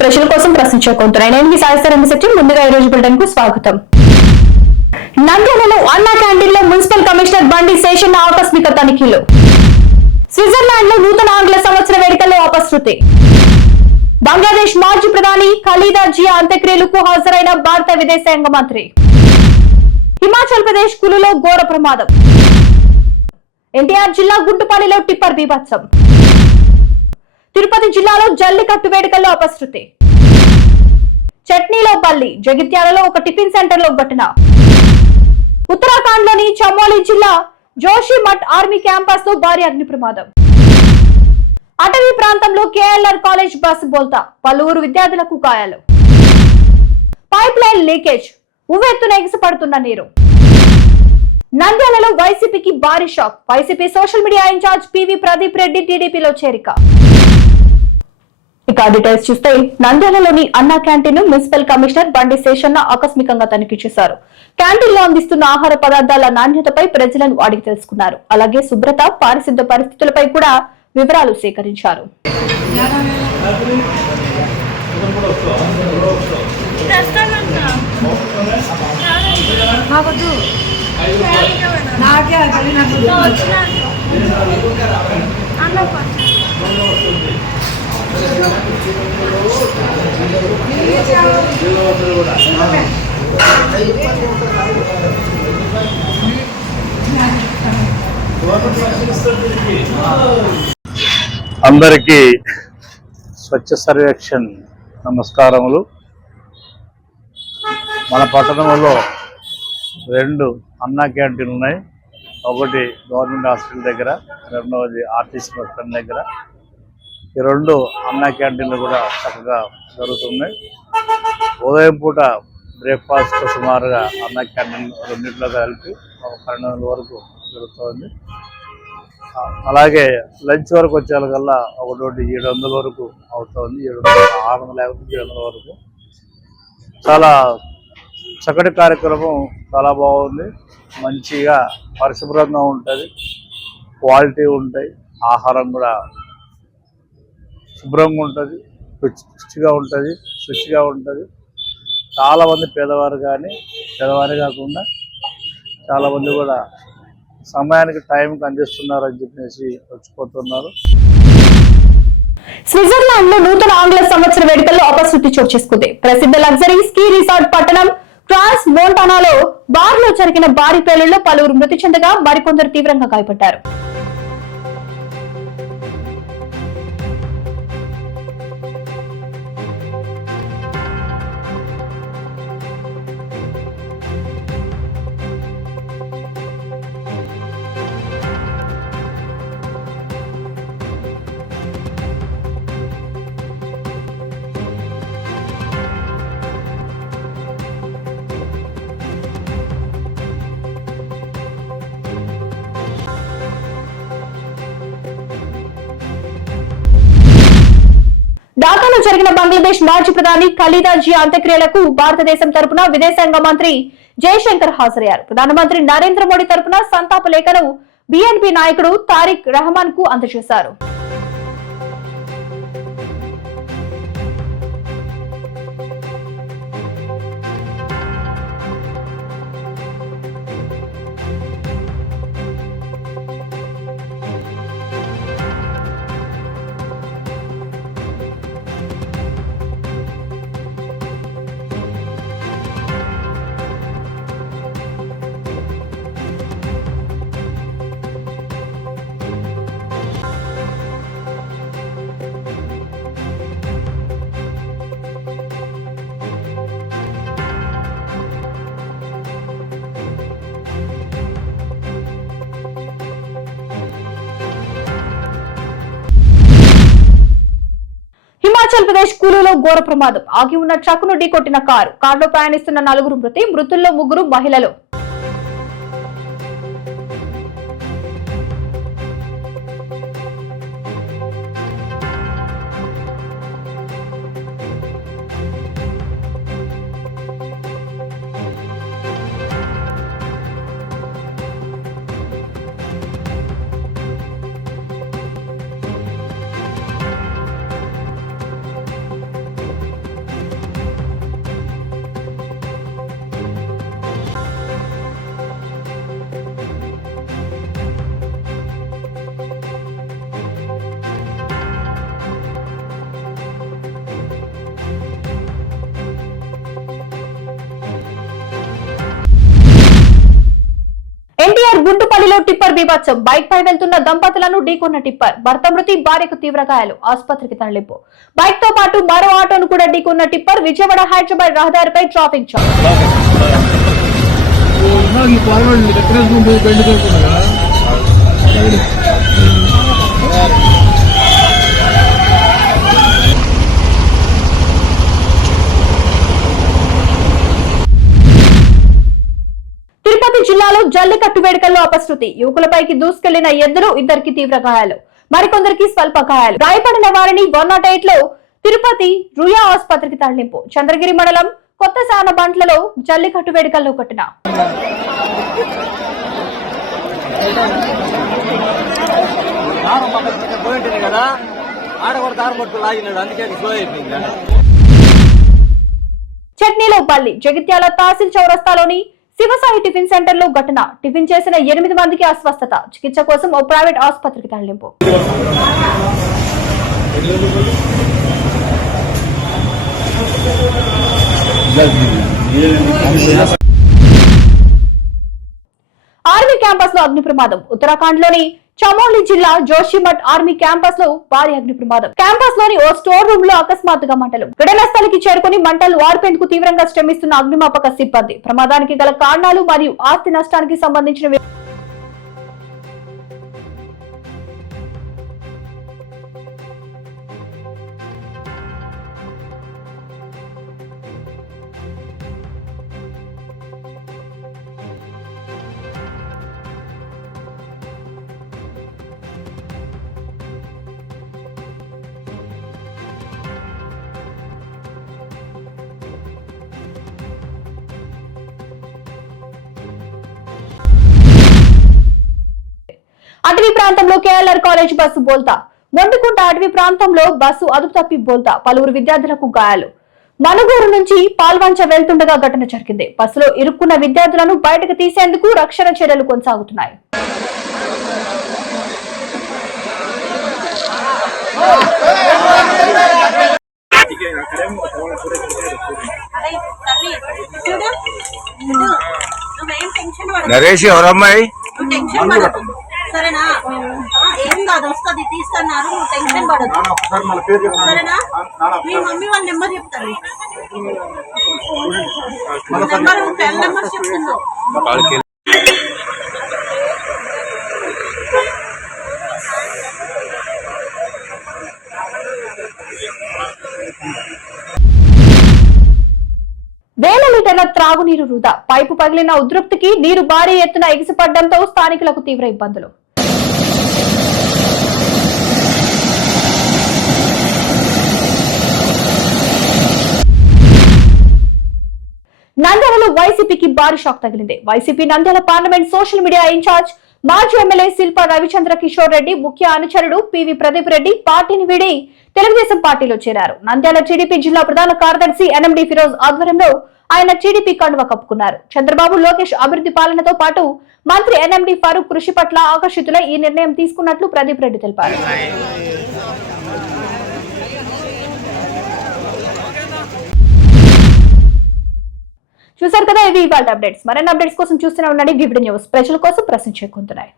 To ప్రజల కోసం ప్రశ్నించకుంటున్నాయి నేను మీ సాయిస్తారంగ శెట్టి ముందుగా ఈ రోజు బులెటిన్కు స్వాగతం. నంద్యాలలో అన్నా క్యాంటీన్లో మున్సిపల్ కమిషనర్ బండి శేషన్ ఆకస్మిక తనిఖీలు. స్విట్జర్లాండ్లో నూతన ఆంగ్ల సంవత్సర వేడుకల్లో అపశృతి. బంగ్లాదేశ్ మాజీ ప్రధాని ఖలీదా జియా అంత్యక్రియలకు హాజరైన భారత విదేశాంగ మంత్రి. హిమాచల్ ప్రదేశ్ కులులో ఘోర ప్రమాదం. ఎన్టీఆర్ జిల్లా గుంటుపల్లిలో టిప్పర్ బీభత్సం. తిరుపతి జిల్లాలో జల్లికట్టు వేడుకల్లో అపశృతి. చట్నీలో పల్లి జగిత్యాలలో ఒక టిఫిన్ సెంటర్లో ఘటన. ఉత్తరాఖండ్లోని చమోలి జిల్లా జోషిమఠ్ ఆర్మీ క్యాంపస్లో భారీ అగ్ని ప్రమాదం అటవీ ప్రాంతంలో కేఎల్ఆర్ కాలేజ్ బస్ బోల్తా పలువురు విద్యార్థులకు గాయాలు. పైప్ లైన్ లీకేజ్ ఉవ్వెత్తున ఎగిసిపడుతున్న నీరు. నంద్యాలలో వైసీపీకి భారీ shock YCP social media in charge PV Pradeep Reddy టీడీపీలో చేరిక. ఇక డీటెయిల్స్ చూస్తే నంద్యాలలోని అన్నా క్యాంటీన్ను మున్సిపల్ కమిషనర్ బండి శేషన్న ఆకస్మికంగా తనిఖీ చేశారు. క్యాంటీన్లో అందిస్తున్న ఆహార పదార్థాల నాణ్యతపై ప్రజలను అడిగి తెలుసుకున్నారు. అలాగే శుభ్రత పారిశుద్ధ పరిస్థితులపై కూడా వివరాలు సేకరించారు. నాకే అందరికీ స్వచ్ఛ సర్వేక్షణ్ నమస్కారములు. మన పట్టణంలో రెండు అన్నా క్యాంటీన్లు ఉన్నాయి. ఒకటి గవర్నమెంట్ హాస్పిటల్ దగ్గర రెండవది ఆర్టీసీ బస్ స్టాండ్ దగ్గర. ఈ రెండు అన్నా క్యాంటీన్లు కూడా చక్కగా జరుగుతున్నాయి. ఉదయం పూట బ్రేక్ఫాస్ట్ సుమారుగా అన్నా క్యాంటీన్ రెండింటిలో కలిపి ఒక పన్నెండు వందల వరకు జరుగుతుంది. అలాగే లంచ్ వరకు వచ్చేకల్లా ఒకటి ఏడు వందల వరకు అవుతుంది. ఏడు వందల ఆరు వందల యాభై ఏడు వందల వరకు. చాలా చక్కటి కార్యక్రమం చాలా బాగుంది. మంచిగా పరిశుభ్రంగా ఉంటుంది. క్వాలిటీ ఉంటాయి. ఆహారం కూడా శుభ్రంగా ఉంటుంది రుచిగా ఉంటుంది శుచిగా ఉంటుంది. చాలామంది పేదవారు కానీ పేదవారు కాకుండా చాలామంది కూడా సమయానికి టైంకి అందిస్తున్నారు అని చెప్పేసి వచ్చిపోతున్నారు స్విట్జర్లాండ్లో నూతన ఆంగ్ల సంవత్సర వేడుకల్లో అపశృతి చోటు చేసుకుంది. ప్రసిద్ధ లగ్జరీ స్కీ రిసార్ట్ పట్టణం ఫ్రాన్స్ మోంటానాలో బార్లో జరిగిన భారీ పేలుళ్ళో పలువురు మృతి చెందగా మరికొందరు తీవ్రంగా గాయపడ్డారు. జరిగిన బంగ్లాదేశ్ మాజీ ప్రధాని ఖలీదా జీ అంత్యక్రియలకు భారతదేశం తరపున విదేశాంగ మంత్రి జయశంకర్ హాజరయ్యారు. ప్రధానమంత్రి నరేంద్ర మోడీ తరపున సంతాప లేఖను బిఎన్పి నాయకుడు తారిక్ రెహమాన్కు అందజేశారు. హిమాచల్ ప్రదేశ్ కూలీలో ఘోర ప్రమాదం. ఆగి ఉన్న ట్రక్కును ఢీకొట్టిన కారు. కారులో ప్రయాణిస్తున్న నలుగురు మృతి మృతుల్లో ముగ్గురు మహిళలు. గుంటుపల్లిలో టిప్పర్ బీభత్సం. బైక్ పై వెళ్తున్న దంపతులను ఢీకొన్న టిప్పర్. భర్త మృతి భార్యకు తీవ్ర గాయాలు. ఆసుపత్రికి తరలింపు. బైక్తో పాటు మరో ఆటోను కూడా ఢీకొన్న టిప్పర్ విజయవాడ హైదరాబాద్ రహదారిపై ట్రాఫిక్ జామ్ ఈ పార్లమెంట్ ఎక్కడేసుకుంటూ బెండ్ దొరుకుతుందా తిరుపతి జిల్లాలో జల్లికట్టు వేడుకల్లో అపశృతి. యువకులపైకి దూసుకెళ్ళిన ఇద్దరు ఇద్దరికి తీవ్ర గాయాలు. మరికొందరికి స్వల్ప గాయాలు. గాయపడిన వారిని వన్ నాట్ ఎయిట్లో తిరుపతి రుయా ఆసుపత్రికి తరలింపు. చంద్రగిరి మండలం కొత్త సాన బంట్లలో జల్లికట్టు వేడుకల్లో కొట్టిన. కదా ఆడ దారం పట్టుకు లాగినాడు అందుకే స్లో అయిపోయింది చట్నీలో పల్లి జగిత్యాల తహసీల్ చౌరస్తాలోని శివసాయి టిఫిన్ సెంటర్లో ఘటన. టిఫిన్ చేసిన ఎనిమిది మందికి అస్వస్థత. చికిత్స కోసం ఓ ప్రైవేట్ ఆసుపత్రికి తరలింపు. ఆర్మీ క్యాంపస్లో అగ్ని ప్రమాదం ఉత్తరాఖండ్లోని చమోలి జిల్లా జోషిమఠ్ ఆర్మీ క్యాంపస్లో భారీ అగ్ని ప్రమాదం. క్యాంపస్లోని ఓ స్టోర్ రూమ్లో అకస్మాత్తుగా మంటలు. ఘటనా స్థలికి చేరుకుని మంటలు ఆర్పేందుకు తీవ్రంగా శ్రమిస్తున్న అగ్నిమాపక సిబ్బంది. ప్రమాదానికి గల కారణాలు మరియు ఆస్తి నష్టానికి సంబంధించిన అటవీ ప్రాంతంలో కేఎల్ఆర్ కాలేజ్ బస్సు బోల్తా. మొండికుంట అటవీ ప్రాంతంలో బస్సు అదుపు తప్పి బోల్తా. పలువురు విద్యార్థులకు గాయాలు. మనుగూరు నుంచి పాల్వంచ వెళ్తుండగా ఘటన జరిగింది. బస్సులో ఇరుక్కున్న విద్యార్థులను బయటకు తీసేందుకు రక్షణ చర్యలు కొనసాగుతున్నాయి. నరేష్ ఎవరమ్మాయి నువ్వు టెన్షన్ పడకు సరేనా ఆ, ఏం వస్తుంది తీస్తున్నారు నువ్వు టెన్షన్ పడదు సరేనా? మీ మమ్మీ వాళ్ళ నెంబర్ చెప్తాను నెంబర్ టెన్ నెంబర్ చెప్తున్నావు. వేల లీటర్ల త్రాగునీరు వృధా. పైపు పగిలిన ఉద్రిక్తికి నీరు భారీ ఎత్తున ఎగిసిపడడంతో స్థానికులకు తీవ్ర ఇబ్బందులు. నంద్యాలలో వైసీపీకి భారీ షాక్ తగిలింది. YCP Nandyal parliament social media incharge మాజీ ఎమ్మెల్యే శిల్ప రవిచంద్ర కిషోర్ రెడ్డి ముఖ్య అనుచరుడు పివి ప్రదీప్ రెడ్డి పార్టీని వీడి తెలుగుదేశం పార్టీలో చేరారు. నంద్యాల టీడీపీ జిల్లా ప్రధాన కార్యదర్శి ఎన్ఎండి ఫిరోజ్ ఆధ్వర్యంలో ఆయన టీడీపీ కండువ కప్పుకున్నారు. చంద్రబాబు లోకేష్ అభివృద్ధి పాలనతో పాటు మంత్రి ఎన్ఎండి ఫరూక్ కృషి పట్ల ఆకర్షితులై ఈ నిర్ణయం తీసుకున్నట్లు ప్రదీప్ రెడ్డి తెలిపారు. చూసారు కదా ఇవి ఇవాళ అప్డేట్స్ మరిన్ని అప్డేట్స్ కోసం చూస్తూనే ఉండండి. వివిడ్ న్యూస్ ప్రజల కోసం ప్రశ్న చేకుంటున్నాయి